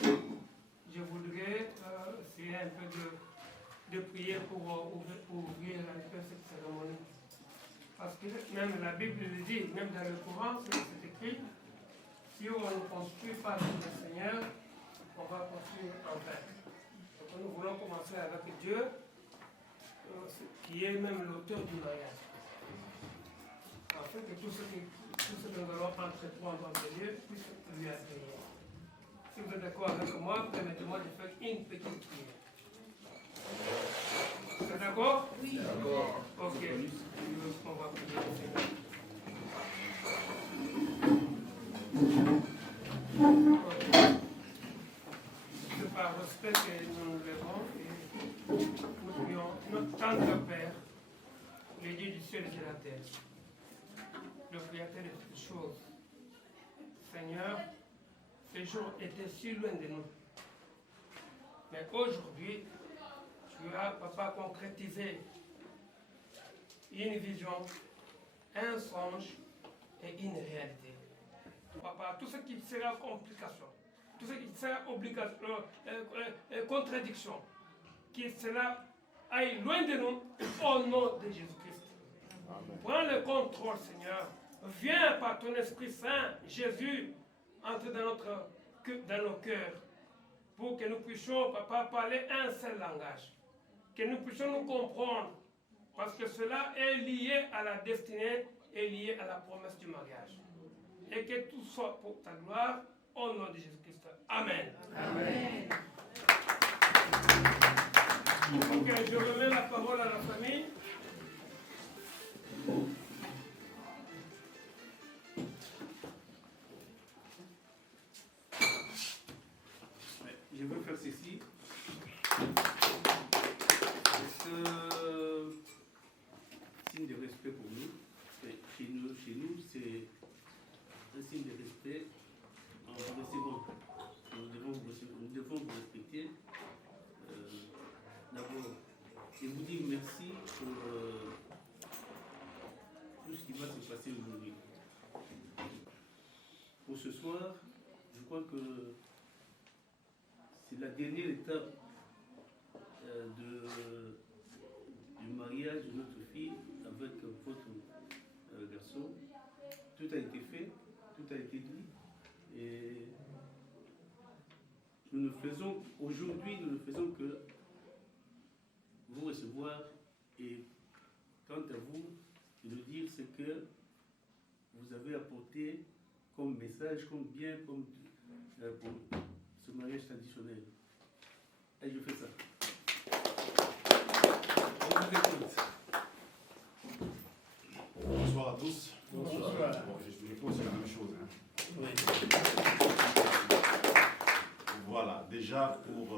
je voudrais essayer un peu de prier pour ouvrir un peu cette cérémonie. Parce que même la Bible le dit, même dans le Coran, c'est écrit, si on ne construit pas le Seigneur, on va construire en vain. Donc nous voulons commencer avec Dieu, qui est même l'auteur du mariage. Afin que tout ce que nous allons entreprendre dans ce lieu puisse lui agréer. Si vous êtes d'accord avec moi, permettez-moi de faire une petite prière. Vous êtes d'accord? Oui. D'accord. Ok. On va prier le Seigneur. C'est par respect que nous nous levons et nous prions notre tendre Père, le Dieu du ciel et de la terre, le Créateur de toutes choses. Seigneur, ce jour était si loin de nous. Mais aujourd'hui, tu as, Papa, concrétisé une vision, un songe et une réalité. Papa, tout ce qui sera complication, tout ce qui sera obligation, contradiction, qui sera aille loin de nous, au nom de Jésus-Christ. Prends le contrôle, Seigneur. Viens par ton Esprit Saint, Jésus, entre dans nos cœurs, pour que nous puissions, Papa, parler un seul langage. Que nous puissions nous comprendre, parce que cela est lié à la destinée et lié à la promesse du mariage. Et que tout soit pour ta gloire, au nom de Jésus-Christ. Amen. Amen. Ok, je remets la parole à la famille. Je veux faire ceci. C'est signe de respect pour nous. Chez nous, c'est un signe de respect en vous recevant. Nous devons vous respecter. D'abord, et vous dire merci pour tout ce qui va se passer aujourd'hui. Pour ce soir, je crois que c'est la dernière étape du mariage de notre fille avec votre garçon. Tout a été fait, tout a été dit. Et aujourd'hui, nous ne faisons que vous recevoir et quant à vous, de nous dire ce que vous avez apporté comme message, comme bien, comme pour ce mariage traditionnel. Et je fais ça. On vous écoute. Bonsoir à tous. Bonsoir. Bon, je suppose que c'est la même chose. Hein. Oui. Voilà, déjà pour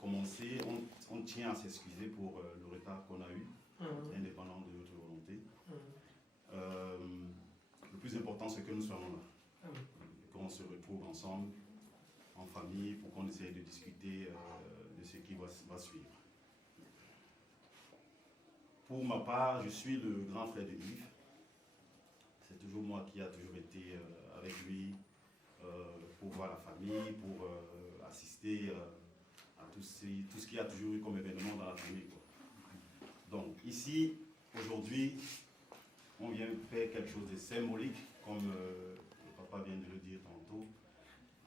commencer, on tient à s'excuser pour le retard qu'on a eu, indépendant de notre volonté. Le plus important, c'est que nous soyons là. Qu'on se retrouve ensemble, en famille, pour qu'on essaye de discuter de ce qui va suivre. Pour ma part, je suis le grand frère de Yves. C'est toujours moi qui a toujours été avec lui pour voir la famille, pour assister à tout ce qu'il y a toujours eu comme événement dans la famille, quoi. Donc ici, aujourd'hui, on vient faire quelque chose de symbolique, comme le papa vient de le dire tantôt.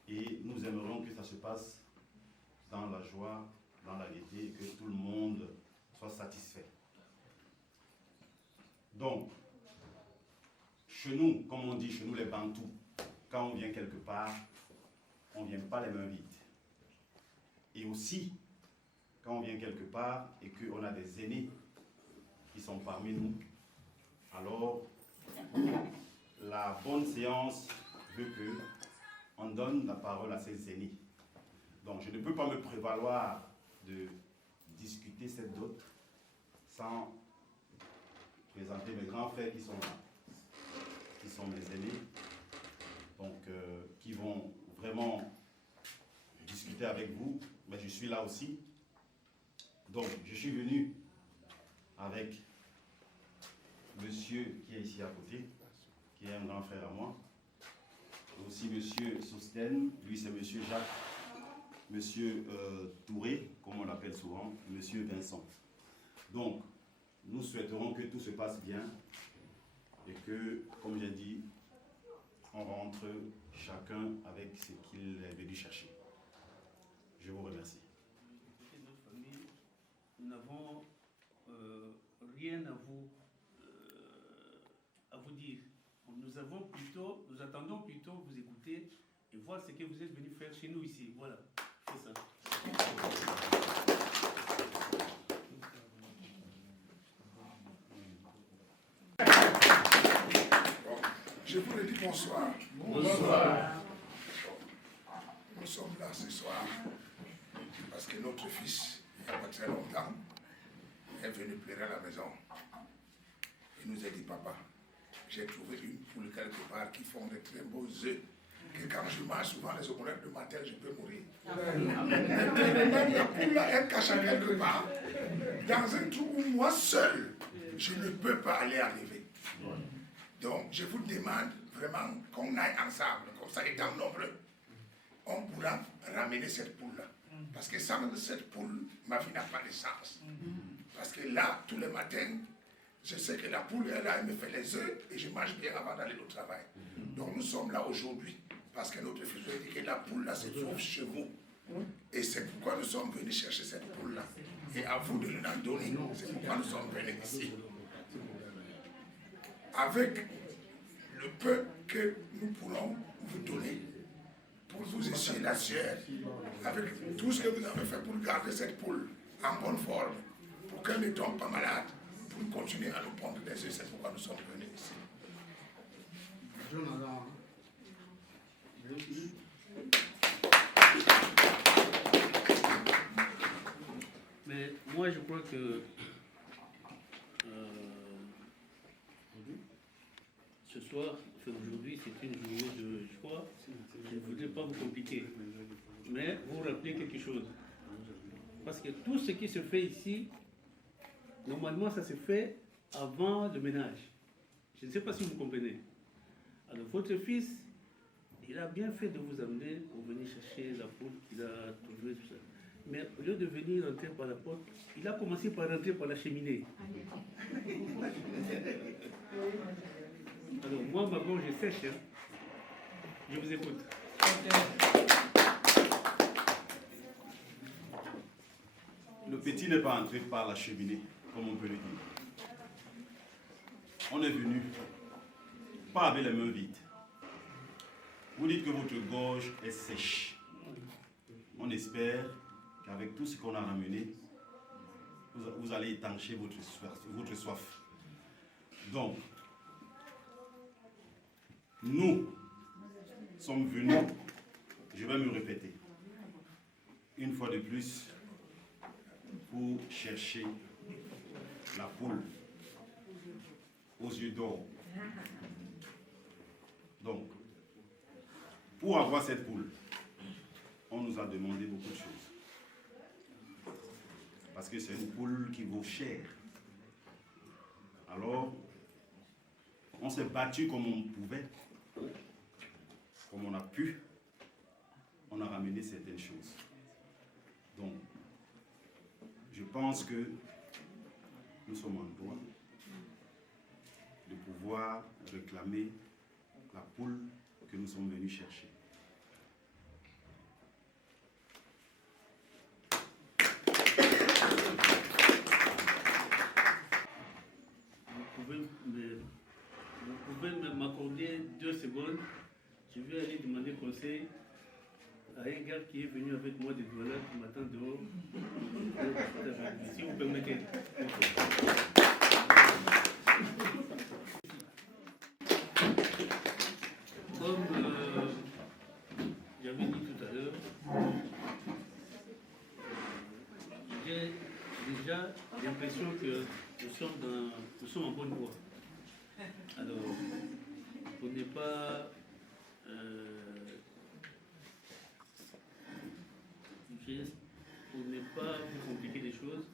Et nous aimerions que ça se passe dans la joie, dans la gaieté, et que tout le monde soit satisfait. Donc, chez nous, comme on dit chez nous les Bantous, quand on vient quelque part, on ne vient pas les mains vides. Et aussi, quand on vient quelque part et qu'on a des aînés qui sont parmi nous, alors la bonne séance veut qu'on donne la parole à ces aînés. Donc je ne peux pas me prévaloir de discuter cette dot sans présenter mes grands frères qui sont là, qui sont mes aînés, donc qui vont vraiment discuter avec vous, mais je suis là aussi. Donc je suis venu avec monsieur qui est ici à côté, qui est un grand frère à moi, et aussi monsieur Sosten, lui c'est monsieur Jacques, Monsieur Touré, comme on l'appelle souvent, Monsieur Vincent. Donc, nous souhaiterons que tout se passe bien et que, comme j'ai dit, on rentre chacun avec ce qu'il est venu chercher. Je vous remercie. Notre famille, nous n'avons rien à vous dire. Nous attendons plutôt vous écouter et voir ce que vous êtes venu faire chez nous ici. Voilà, c'est ça. Je vous le dis bonsoir. Bonsoir. Nous sommes là ce soir parce que notre fils, il n'y a pas très longtemps, est venu pleurer à la maison. Il nous a dit, papa, j'ai trouvé une poule quelque part qui font de très beaux œufs, que quand je mange souvent les omelettes de matin, je peux mourir. Même la poule là, elle cache quelque part, dans un trou où moi seul, je ne peux pas aller arriver. Donc, je vous demande vraiment qu'on aille ensemble, comme ça, étant nombreux, on pourra ramener cette poule-là. Parce que sans cette poule, ma vie n'a pas de sens. Parce que là, tous les matins, je sais que la poule, elle me fait les œufs et je mange bien avant d'aller au travail. Donc, nous sommes là aujourd'hui parce que notre fils nous a dit que la poule-là se trouve chez vous. Et c'est pourquoi nous sommes venus chercher cette poule-là. Et à vous de nous en donner. C'est pourquoi nous sommes venus ici. Avec le peu que nous pourrons vous donner pour vous essuyer la sueur, avec tout ce que vous avez fait pour garder cette poule en bonne forme, pour qu'elle ne tombe pas malade, pour continuer à nous pondre des œufs, c'est pourquoi nous sommes venus ici. Mais moi, je crois que ce soir, aujourd'hui, c'est une journée de joie. Je ne voudrais pas vous compliquer, mais vous rappelez quelque chose. Parce que tout ce qui se fait ici, normalement, ça se fait avant le ménage. Je ne sais pas si vous comprenez. Alors, votre fils, il a bien fait de vous amener pour venir chercher la poule qu'il a trouvée, tout ça. Mais au lieu de venir rentrer par la porte, il a commencé par rentrer par la cheminée. Alors, moi, ma gorge est sèche. Hein. Je vous écoute. Le petit n'est pas entré par la cheminée, comme on peut le dire. On est venu, pas avec les mains vides. Vous dites que votre gorge est sèche. On espère qu'avec tout ce qu'on a ramené, vous allez étancher votre soif. Donc, nous sommes venus, je vais me répéter, une fois de plus, pour chercher la poule aux yeux d'or. Donc, pour avoir cette poule, on nous a demandé beaucoup de choses. Parce que c'est une poule qui vaut cher. Alors, on s'est battu comme on pouvait, comme on a pu. On a ramené certaines choses. Donc, je pense que nous sommes en droit de pouvoir réclamer la poule que nous sommes venus chercher. Vous pouvez m'accorder 2 secondes. Je vais aller demander conseil à un gars qui est venu avec moi de Douala qui m'attend dehors. Si vous permettez. Comme j'avais dit tout à l'heure, j'ai déjà l'impression que nous sommes en bonne voie. Alors, pour ne pas vous compliquer les choses,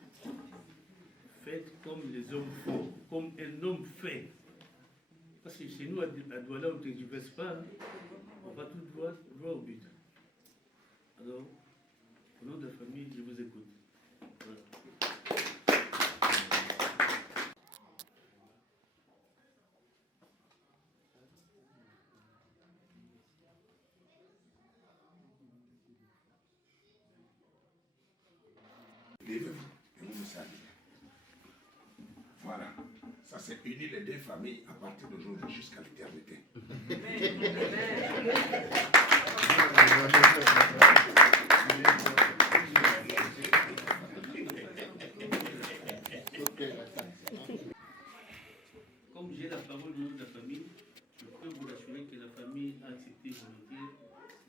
faites comme les hommes font, comme un homme fait. Parce que chez nous, à Douala, on ne tergiverse pas, hein. On va tout droit au but. Alors, Au nom de la famille, je vous écoute. Voilà. Levez-vous et vous me saluez. Voilà. Ça c'est unir les deux familles à partir d'aujourd'hui jusqu'à l'éternité. Comme j'ai la parole au nom de la famille, je peux vous assurer que la famille a accepté volontiers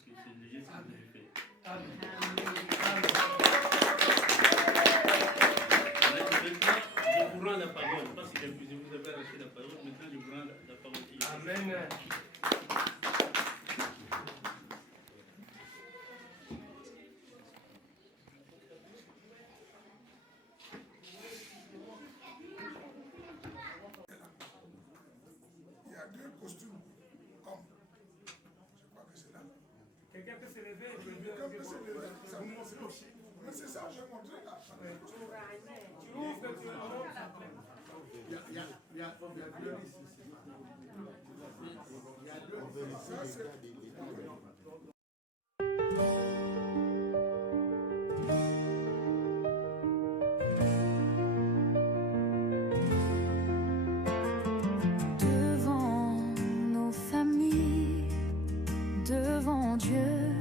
que c'est le geste que vous avez fait. Je vous rends la parole, parce que je vous avais arraché la parole, maintenant je vous rends la parole. Amen. Il y a deux costumes hommes. Je crois que c'est là. Quelqu'un peut se lever et Quelqu'un peut se lever. Ça vous montre aussi. Mais c'est ça, j'ai montré là. tu ouvres, tu ouvres. Il y a deux listes ici. Il y a deux listes. Ça, c'est... Devant nos familles, devant Dieu,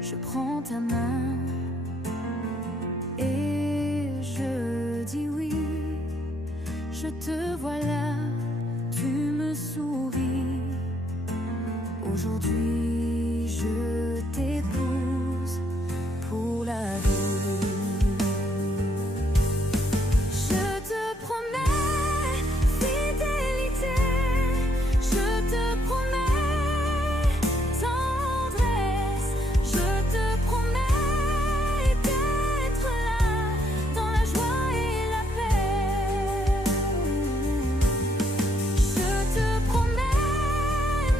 je prends ta main et je dis oui. Je te vois là, tu me souris. Aujourd'hui, je t'épouse pour la vie. Je te promets fidélité, je te promets tendresse, je te promets d'être là dans la joie et la paix. Je te promets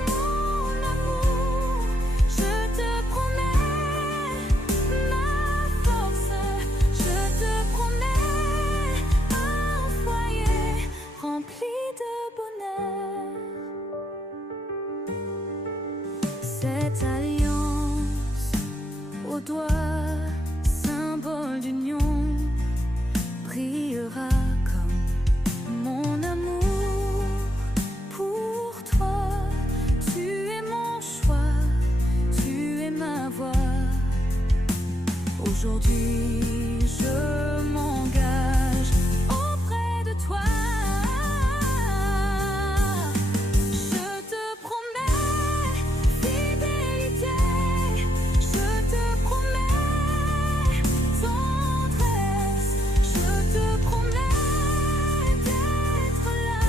mon amour, je te promets ma force, je te promets un foyer rempli de bonheur. Cette alliance au doigt, symbole d'union, brillera comme mon amour pour toi. Tu es mon choix, tu es ma voix. Aujourd'hui, je m'engage auprès de toi. Je te promets fidélité, je te promets tendresse, je te promets d'être là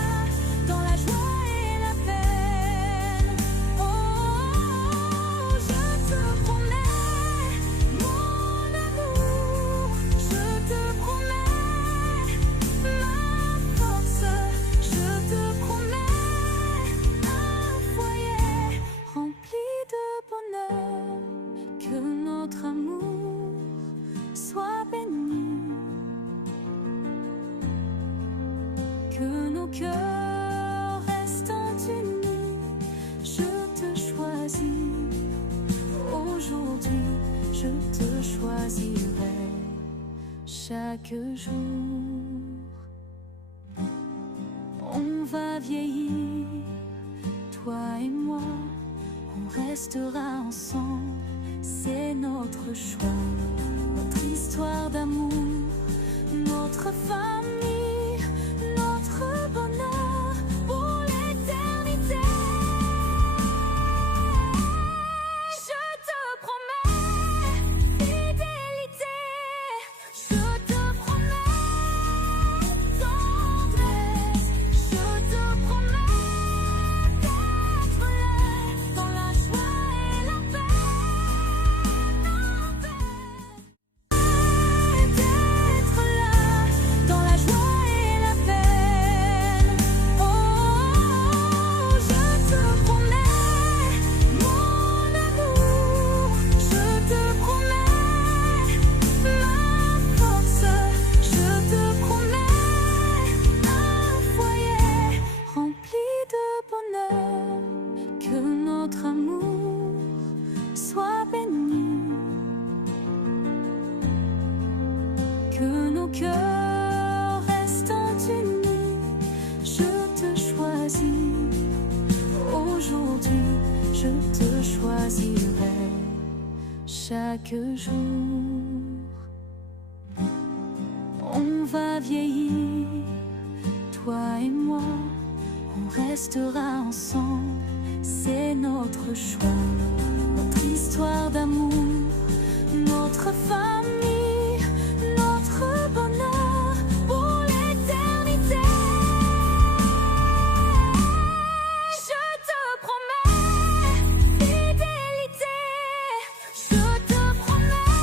dans la joie et la peine. Oh, je te promets mon amour, je te promets ma force, je te promets un foyer rempli de bonheur. Que notre amour soit béni, que nos cœurs restent unis. Je te choisis aujourd'hui, je te choisirai chaque jour. On va vieillir, toi et moi, on restera ensemble, c'est notre choix, notre histoire d'amour, notre famille, notre bonheur pour l'éternité. Je te promets fidélité, je te promets tendresse, je te promets d'être là dans la joie et la paix. D'être là dans la joie nos cœurs restant unis, je te choisis. Aujourd'hui, je te choisirai chaque jour. On va vieillir, toi et moi, on restera ensemble, c'est notre choix, notre histoire d'amour, notre famille, notre bonheur pour l'éternité. Je te promets fidélité, je te promets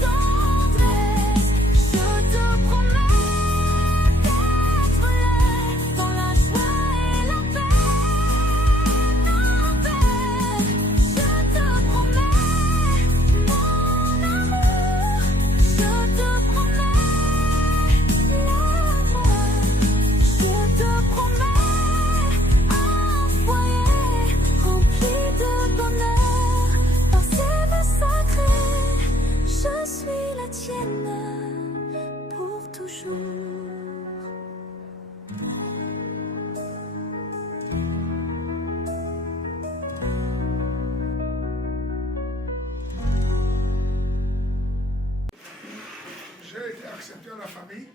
tendresse, je te promets d'être là dans la joie et la peine, en paix. Je te promets mon amour, je te promets l'amour, je te promets un foyer rempli de bonheur par ses vœux sacrés. Je suis la tienne pour toujours. J'ai été accepté dans la famille,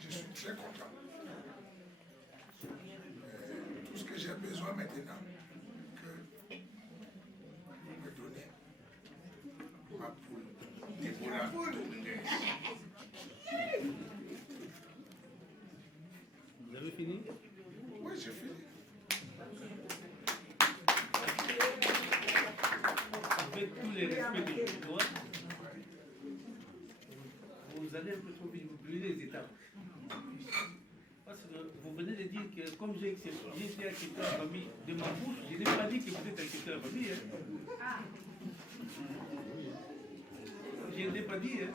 je suis très content. Tout ce que j'ai besoin maintenant, que vous me donnez ma poule, Déborah Dominguez. Vous avez fini? Oui, j'ai fini. Avec tous les respects que je dois, vous allez un peu trop vite, vous brûlez les étapes. Parce que vous venez de dire que comme j'ai été accepté dans la famille de ma bouche, je n'ai pas dit que vous êtes accepté dans la famille. Hein. Je ne l'ai pas dit. Hein.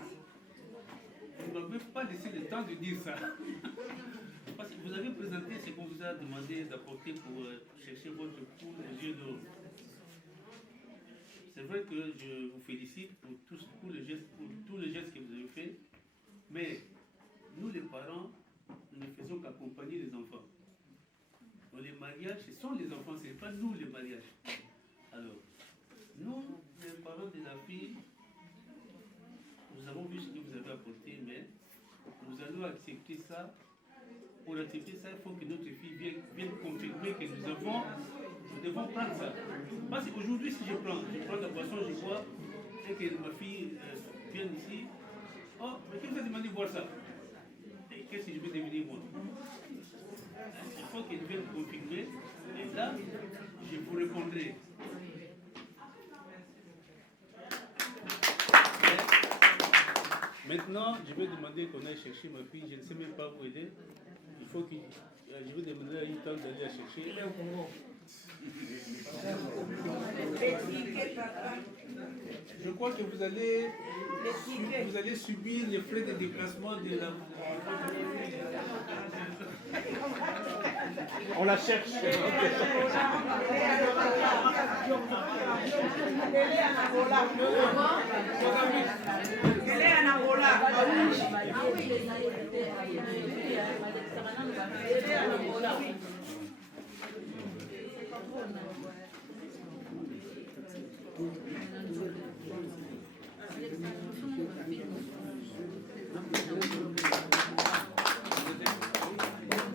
Vous ne m'avez pas laissé le temps de dire ça. Parce que vous avez présenté ce qu'on vous a demandé d'apporter pour chercher votre poule aux yeux d'or. C'est vrai que je vous félicite pour tous les gestes que vous avez faits, mais nous les parents, nous ne faisons qu'accompagner les enfants. Donc les mariages, ce sont les enfants, ce n'est pas nous les mariages. Alors, nous, les parents de la fille, nous avons vu ce que vous avez apporté, mais nous allons accepter ça. Pour accepter ça, il faut que notre fille vienne confirmer que nous devons prendre ça. Parce qu'aujourd'hui, si je prends la boisson, je bois, et que ma fille vient ici, oh, mais qui vous a demandé de boire ça? Et qu'est-ce que je vais devenir moi? Il faut qu'elle vienne confirmer, et là, je vous répondrai. Maintenant, je vais demander qu'on aille chercher ma fille, je ne sais même pas où elle est. Il faut que je vais demander à une tante d'aller la chercher. Je crois que vous allez subir les frais de déplacement de la... On la cherche. Elle est en Angola.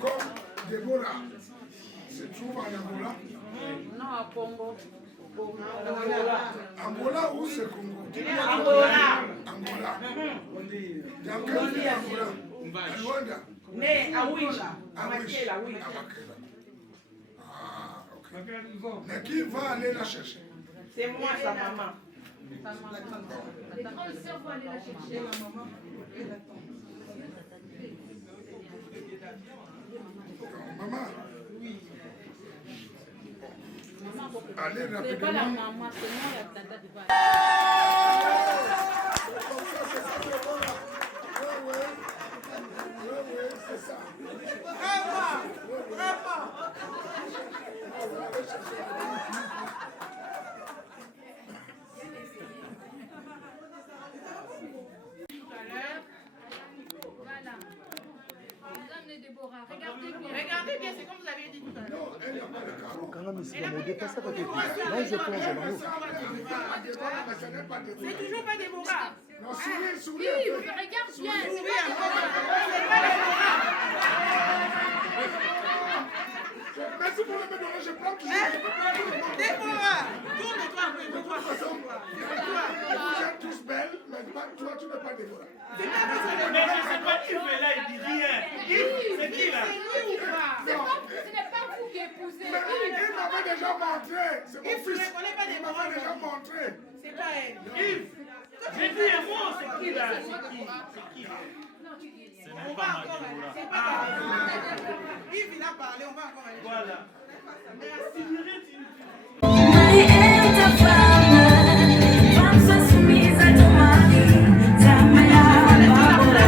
Comme Déborah se trouve en Angola. Non, à Congo. Angola ou c'est Congo? Angola. Angola. Dans quel pays Angola? À Luanda. Mais à Wish. À Wish. À Wish. À Makela. Ah, ok. Mais qui va aller la chercher? C'est moi, sa maman. Les grandes sœurs vont aller la chercher. La maman et la tante. Maman. Oui. Allez rapidement. C'est pas la maman, c'est moi la tata de Val. Oui, c'est ça. ici, on est déplacé à côté. Là, je pense, Mais ce n'est pas Déborah. C'est toujours pas Déborah. Non, souriez, souriez. Yves, regarde bien. Merci pour le me donner, je prends toujours. Déborah. Tourne-toi un peu. De toute façon, vous êtes tous belles, mais toi, tu n'es pas Déborah. Mais je ne sais pas qui fait là, il dit rien. C'est qui là? Ce n'est pas vous qui épousez. Mais il m'avait déjà montré. C'est mon Yves, tu fils. ne connais pas Il Déborah. m'avait déjà montré. C'est pas elle. Yves, j'ai dit un mot, c'est qui là? Ce n'est pas ma Déborah. C'est pas Déborah. Yves, il a parlé, on va encore aller. Voilà. Merci. Mari est ta femme, femme soit soumise à ton mari. Ta mère va pour la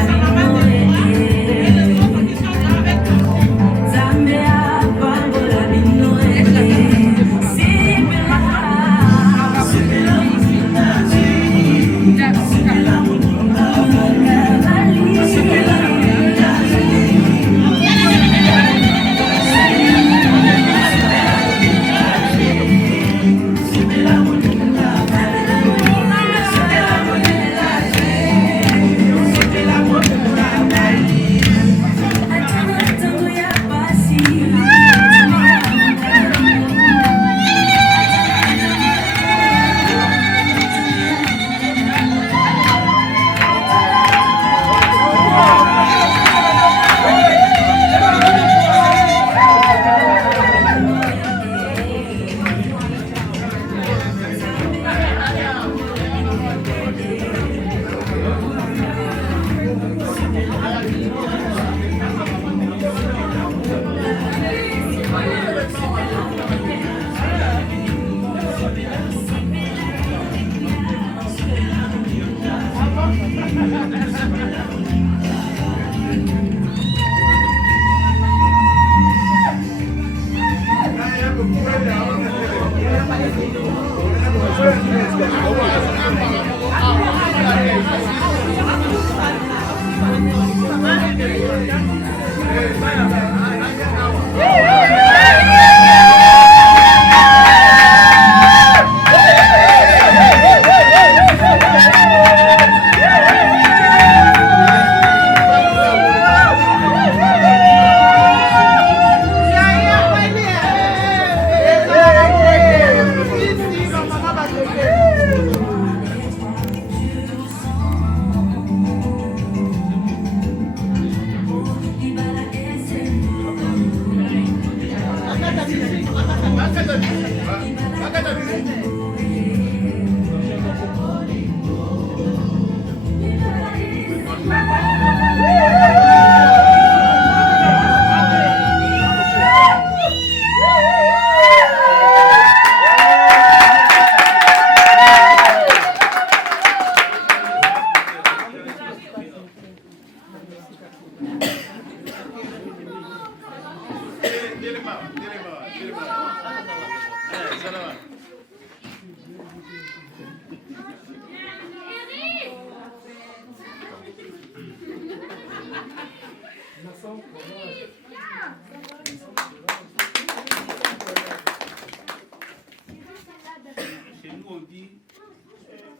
Chez nous, on dit,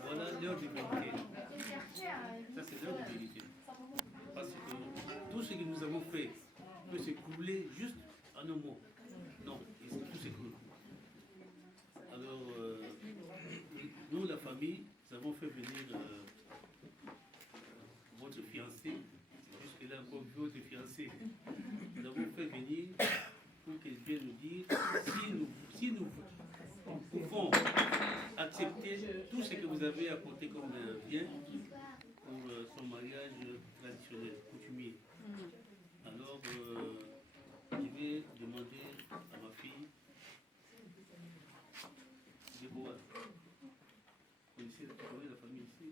voilà l'heure de vérité. Ça, c'est l'heure de vérité. Parce que tout ce que nous avons fait peut s'écrouler juste en un mot. Non, tout s'écroule. Alors, nous, la famille, nous avons fait venir votre fiancée. Jusque-là, encore votre fiancée. Nous avons fait venir pour qu'elle vienne nous dire si nous pouvons accepter tout ce que vous avez apporté comme bien pour son mariage traditionnel, coutumier. Alors, je vais demander à ma fille, Déborah, vous connaissez la famille ici?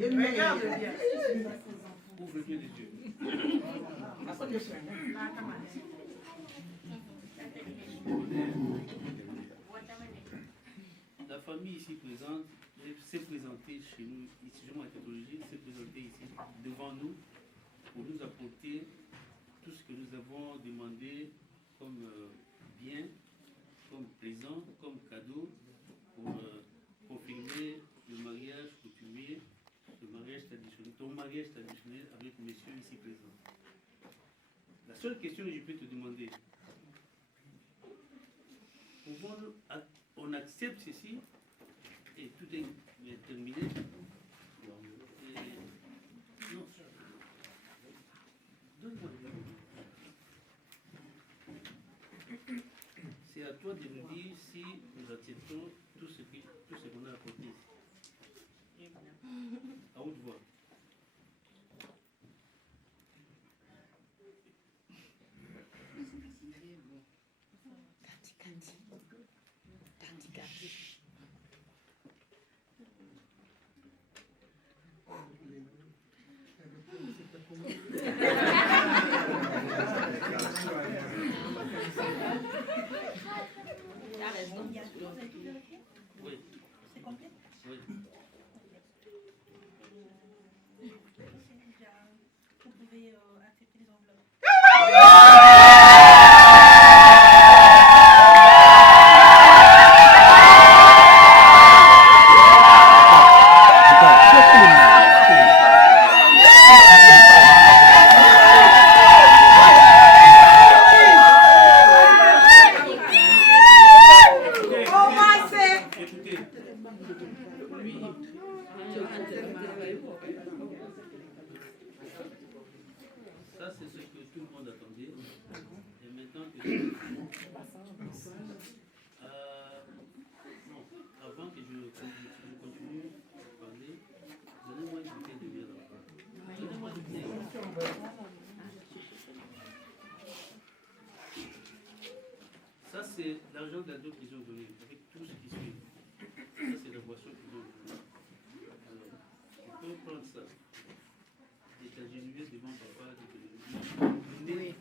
Regarde bien. Ouvre bien les yeux. La famille ici présente s'est présentée chez nous, ici, à la théologie, s'est présentée ici devant nous pour nous apporter tout ce que nous avons demandé comme bien, comme présent, comme cadeau pour confirmer le mariage coutumier, le mariage traditionnel, ton mariage traditionnel avec messieurs ici présents. La seule question que je peux te demander, on accepte ceci et tout est terminé. Non, donne-moi le mot. C'est à toi de nous dire si nous acceptons tout ce qu'on a apporté ici. À haute voix. Oui. C'est complet? Oui. Vous pouvez accepter les enveloppes. Ça, c'est ce que tout le monde attendait. Et maintenant que non, avant que je continue à parler, donnez-moi une bouteille de bière là-bas. Donnez-moi une bouteille. Ça, c'est l'argent d'ado qu'ils ont donné, avec tout ce qui suit. Ça, c'est la boisson qu'ils ont donnée. Alors, tu peux prendre ça. Et t'agenouiller devant papa. Oui.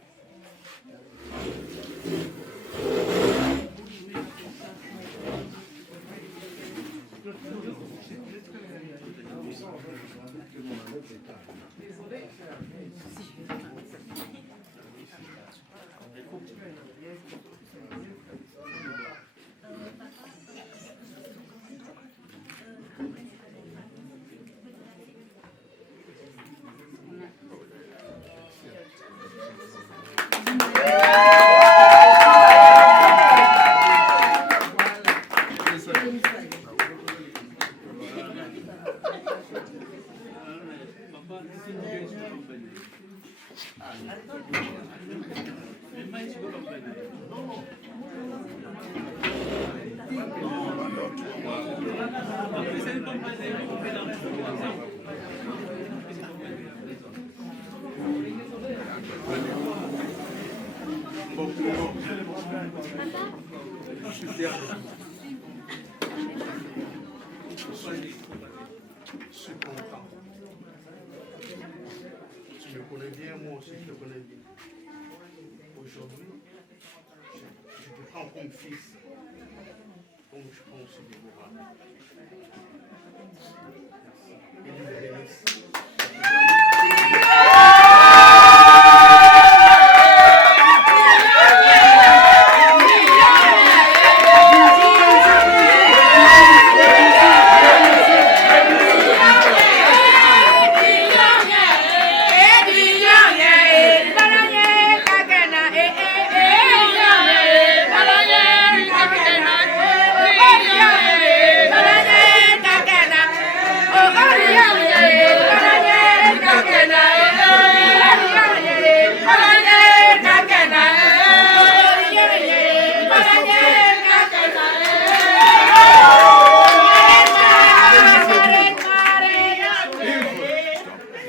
Je suis content. Tu me connais bien, moi aussi je te connais bien. Aujourd'hui, je te prends comme fils, comme je prends aussi des beaux. Et Dieu te bénisse.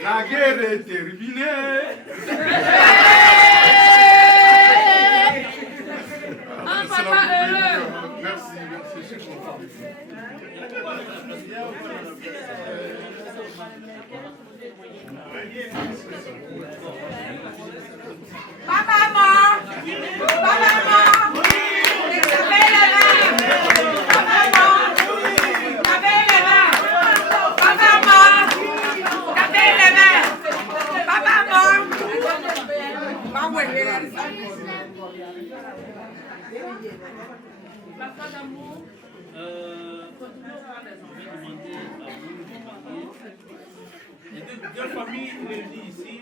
La guerre est terminée. Merci, je suis content. Papa, La foi d'amour. Je vais demander à vous de marier. Il y a deux familles réunies ici.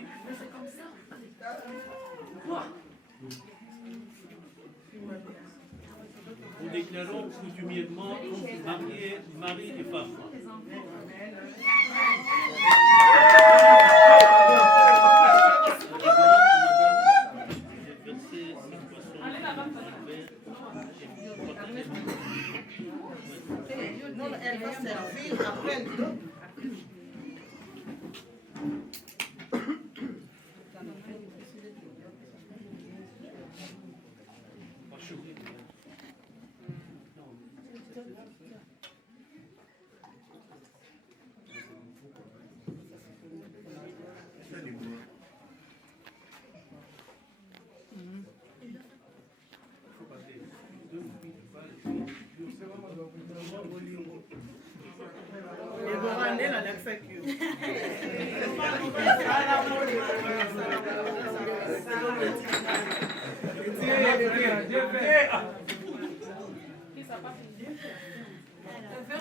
Nous déclarons coutumièrement mariés, mari et femme. Non, elle va servir après elle donne.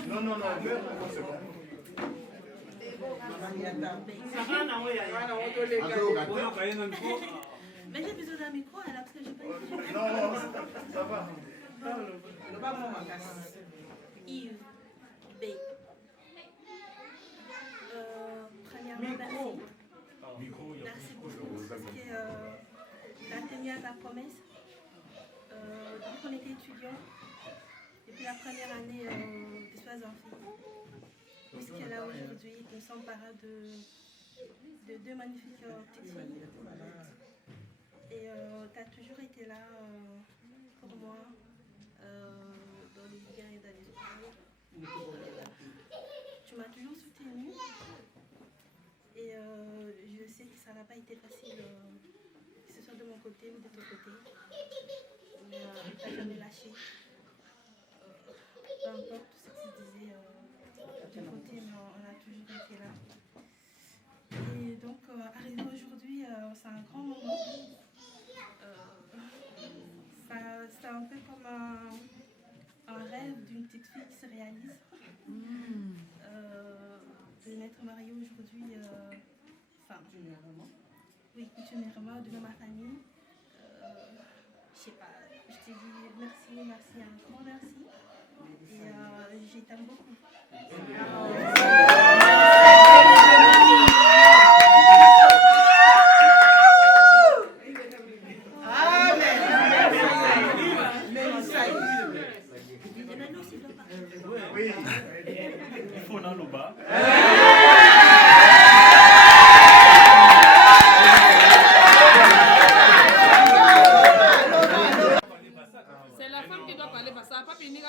Non, non, non, c'est bon. Mais j'ai besoin d'un micro, alors, parce que j'ai pas eu. Non, ça va. Yves B. Premièrement, merci. Merci beaucoup. Parce que la tenue à ta promesse. Depuis qu'on était étudiants, depuis la première année de Sois en fille, jusqu'à là aujourd'hui, nous sommes parents de deux magnifiques petites filles. Et tu as toujours été là pour moi, dans les biens et dans les épreuves. Tu m'as toujours soutenue. Et je sais que ça n'a pas été facile, que ce soit de mon côté ou de ton côté. Mais tu n'as jamais lâché. Peu importe tout ce que tu disais de ton côté, mais on a toujours été là. Et donc, arrivé aujourd'hui, c'est un grand moment. C'est un peu comme un rêve d'une petite fille qui se réalise. De m'être mariée aujourd'hui, oui, coutumièrement, devant ma famille. Je sais pas, je te dis merci, merci, un grand merci. Et je t'aime beaucoup. Oui, il faut dans le bas. C'est la femme qui doit parler, parce que ça n'a pas fini.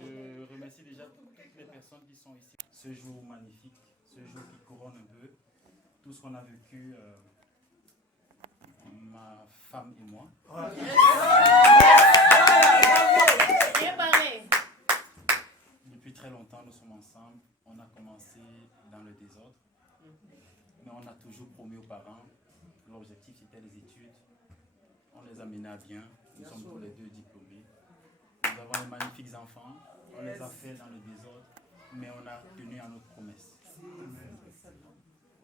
Je remercie déjà toutes les personnes qui sont ici. Ce jour magnifique, ce jour qui couronne un peu tout ce qu'on a vécu, ma femme et moi. Depuis très longtemps, nous sommes ensemble. On a commencé dans le désordre, mais on a toujours promis aux parents. L'objectif, c'était les études. On les a menés à bien. Nous sommes tous les deux diplômés. Nous avons de magnifiques enfants. On les a fait dans le désordre, mais on a tenu à notre promesse.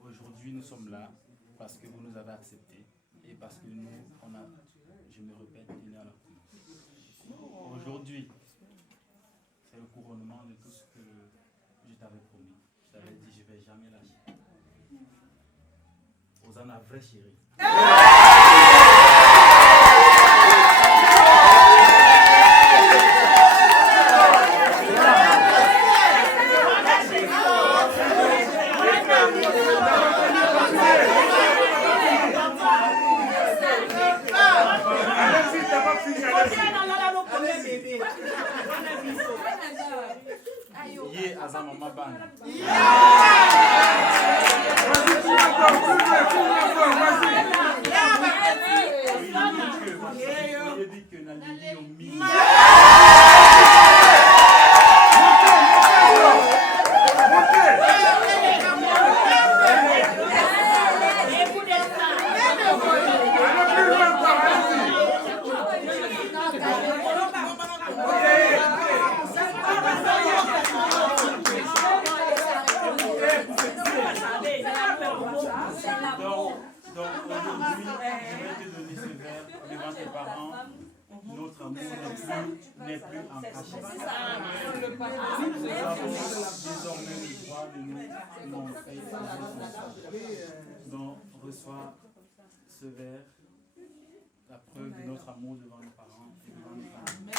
Aujourd'hui, nous sommes là parce que vous nous avez acceptés et parce que nous, on a, je me répète, tenu à la promesse. Aujourd'hui, c'est le couronnement de tout ce que je t'avais promis. Je t'avais dit, je ne vais jamais lâcher. Hosanna, vraie chérie. Yé aza mama bana. Il dit que na lili o mi. ses parents, notre amour n'est plus en cachette. Nous avons désormais le droit de nous montrer aux autres. Donc, reçois ce verre, la preuve de notre amour devant nos parents et devant nos familles.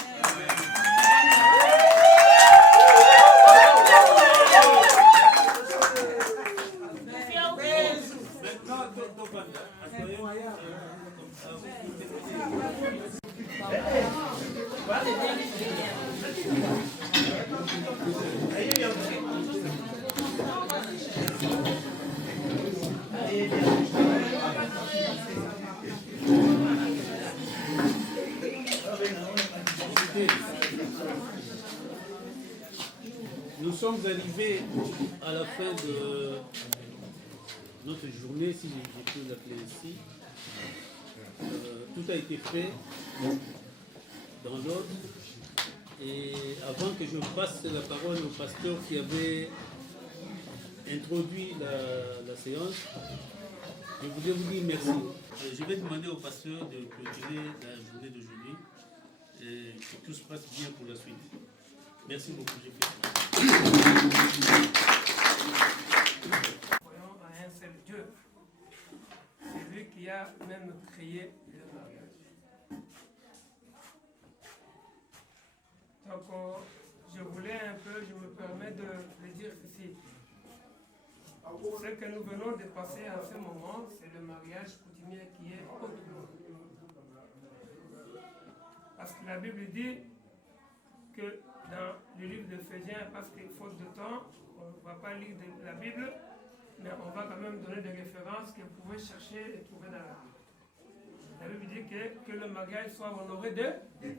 Nous sommes arrivés à la fin de notre journée, si je peux l'appeler ainsi. Tout a été fait dans l'ordre. Et avant que je passe la parole au pasteur qui avait introduit la séance, je voudrais vous dire merci. Je vais demander au pasteur de clôturer la journée d'aujourd'hui et que tout se passe bien pour la suite. Merci beaucoup. Croyons à un seul Dieu. C'est lui qui a même créé le mariage. Donc, je voulais un peu, je me permets de le dire ici. Ce que nous venons de passer en ce moment, c'est le mariage coutumier qui est autrement. Parce que la Bible dit que dans le livre d'Éphésiens, parce qu'il faute de temps, on ne va pas lire de la Bible, mais on va quand même donner des références que vous pouvez chercher et trouver dans la Bible. La Bible dit que le mariage soit honoré de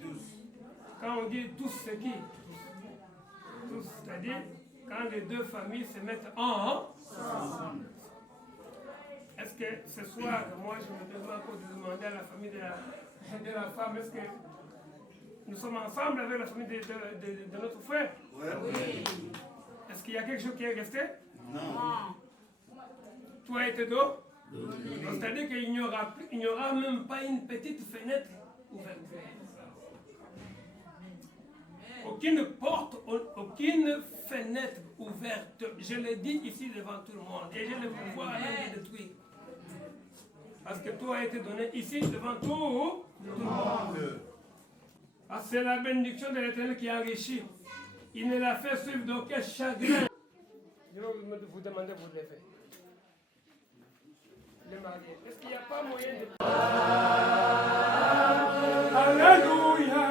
tous. Quand on dit tous, c'est qui? Tous, c'est-à-dire quand les deux familles se mettent ensemble. Est-ce que ce soir, moi je me demande encore de demander à la famille de la femme, est-ce que nous sommes ensemble avec la famille de notre frère? Oui. Est-ce qu'il y a quelque chose qui est resté? Non. Toi et tes dos? Oui. C'est-à-dire qu'il n'y aura même pas une petite fenêtre ouverte. Aucune porte, aucune fenêtre ouverte. Je le dis ici devant tout le monde. Et j'ai le pouvoir de détruire. Parce que tout a été donné ici devant tout le monde. Ah, c'est la bénédiction de l'Éternel qui enrichit. Il ne l'a fait suivre d'aucun chagrin. Je vais vous demander vous de le faire. Les mariés. Est-ce qu'il n'y a pas moyen de... Alléluia.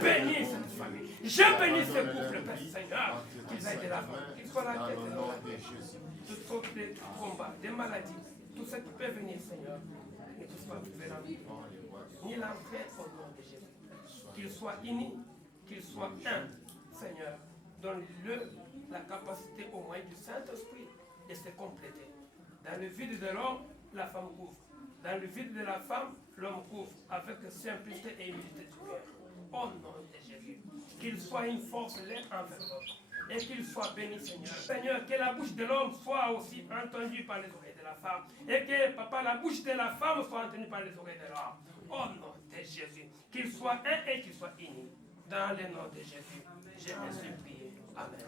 Bénis cette famille. Je bénis ce couple, Père Seigneur. Qu'ils aillent de l'avant. Qu'ils soient la tête de l'homme. Toutes sortes de combats, des maladies. Tout ce qui peut venir, Seigneur. Et tout fait au nom de Jésus. Qu'ils soient unis, qu'ils soient un, Seigneur. Donne-le la capacité au moyen du Saint-Esprit de se compléter. Dans le vide de l'homme, la femme couvre. Dans le vide de la femme, l'homme couvre avec simplicité et humilité du cœur. Au nom de Jésus. Qu'il soit une force l'un envers l'autre. Et qu'il soit béni, Seigneur. Seigneur, que la bouche de l'homme soit aussi entendue par les oreilles de la femme. Et que, Papa, la bouche de la femme soit entendue par les oreilles de l'homme. Au nom de Jésus. Qu'il soit un et qu'il soit uni. Dans le nom de Jésus, je me suis prié. Amen.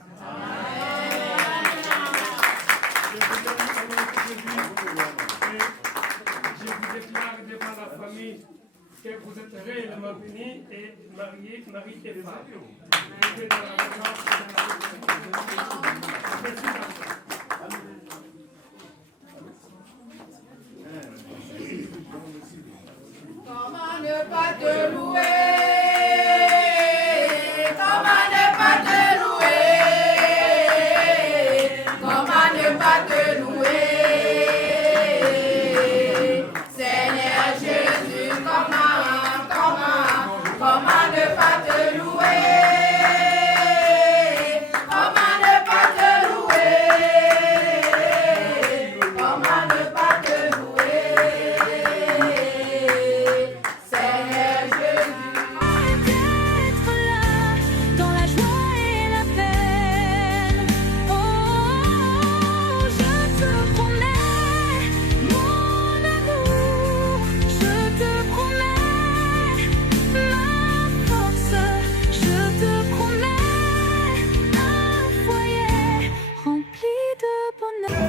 Je vous déclare devant la famille que vous êtes réellement bénis et mariés, mari et femme. Vous êtes dans la grâce et dans la merci. Comment ne pas te louer? Comment ne pas te louer? Comment ne pas te louer? Seigneur Jésus, comment ne pas te louer? Comment ne pas te louer? Comment ne pas te louer? Seigneur Jésus. Être là dans la joie et la peine. Oh, je te promets mon amour. Je te promets ma force. Je te promets un foyer rempli de bonheur.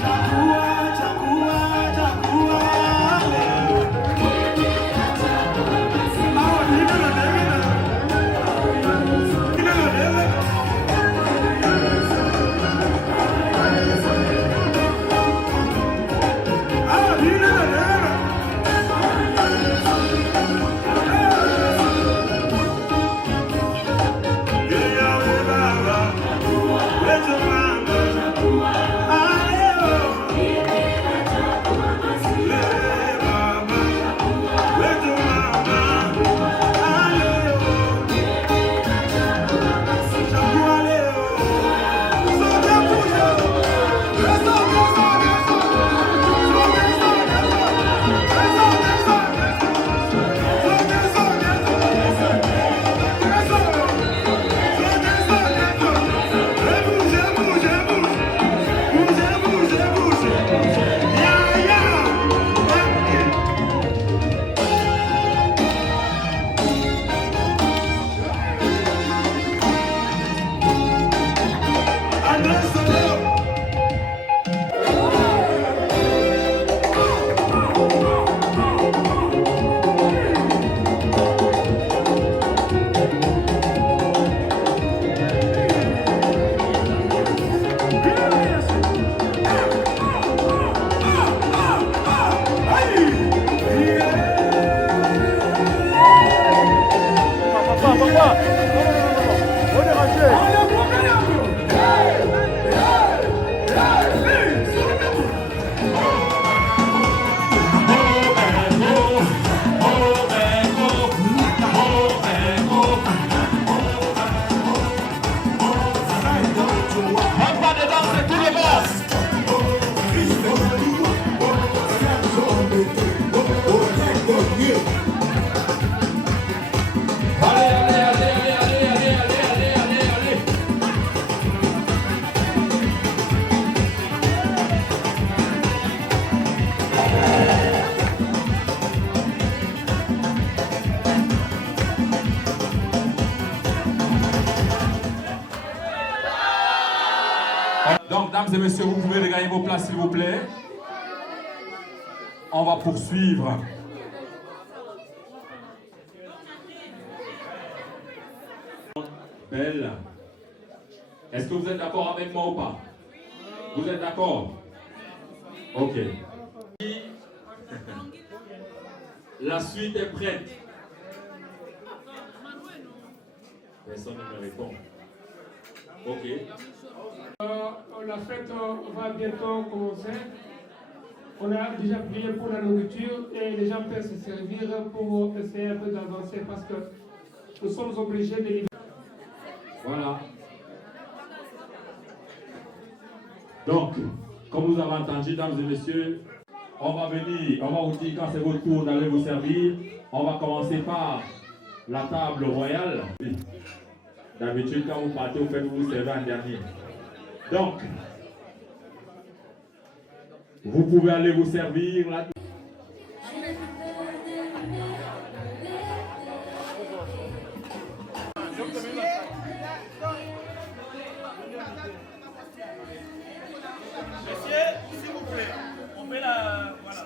Chakua, chakua, chakua. Donc, dames et messieurs, vous pouvez regagner vos places, s'il vous plaît. On va poursuivre. Belle. Est-ce que vous êtes d'accord avec moi ou pas? Vous êtes d'accord? Ok. La suite est prête. Personne ne me répond. Ok. La fête va bientôt commencer. On a déjà prié pour la nourriture et les gens peuvent se servir pour essayer un peu d'avancer parce que nous sommes obligés de livrer. Voilà. Donc, comme vous avez entendu, dames et messieurs, on va vous dire quand c'est votre tour d'aller vous servir. On va commencer par la table royale. D'habitude, quand vous partez, vous vous servez en dernier. Donc, vous pouvez aller vous servir là. Monsieur, s'il vous plaît, on met la... Voilà.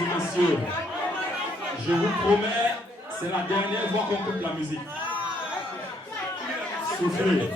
et messieurs, je vous promets, c'est la dernière fois qu'on coupe la musique. Soufflez.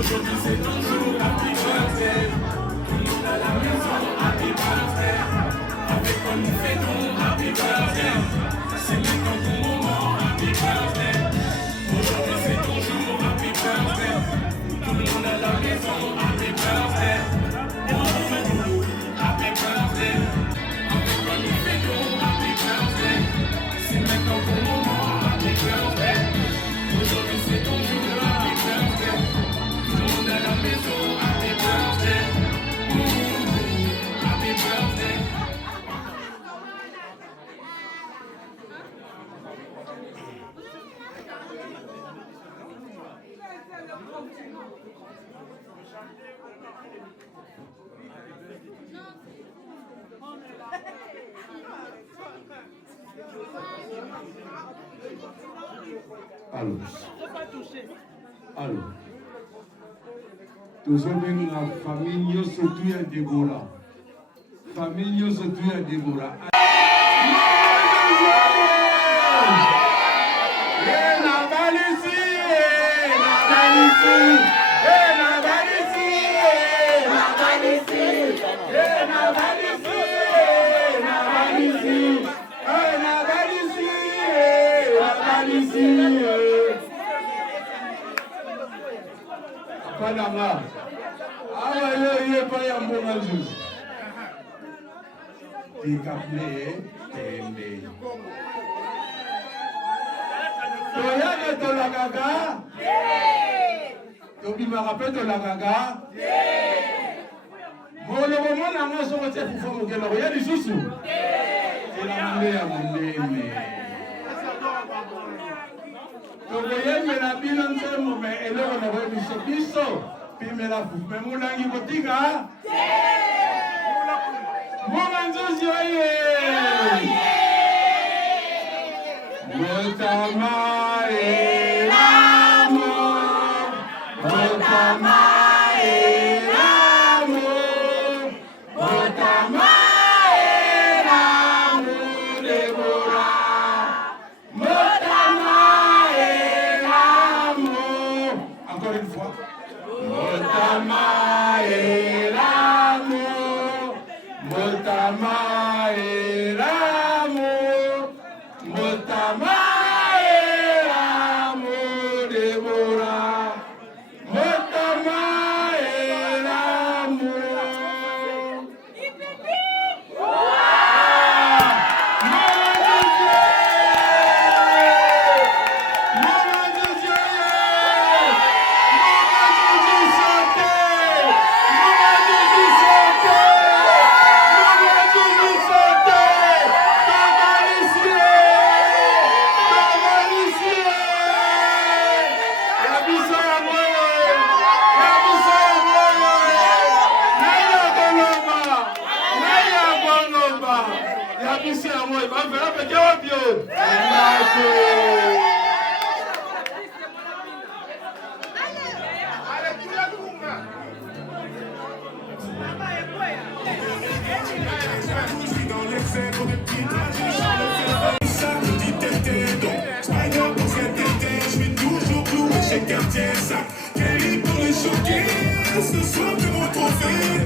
Aujourd'hui c'est ton jour, happy birthday. Alors. Alors. Tozobenga famille nyonso tu ya Debora. Famille nyonso tu ya Debora. Panama. Awa yo pa ya mbonga nzuzu. Dikaple tembe. Toyane tolakaga? Tobimaka pe tolakaga? Moloko mona nga soko te fufa mokeloko ya lisusu? Ela mande ya monene. Tokoyembela bino nzembo me eloko na koyebisa biso pimela fufu me mulangi kotika mbonga nzuzi oye motama elamo motama elamo motama elamo Debora motama encore une fois. Motama elamo, motama elamo, motama elamo Debora, motama elamo. Ce soir de mon trophée.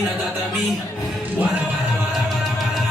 Regina Tatami. Wara wara wara wara wara.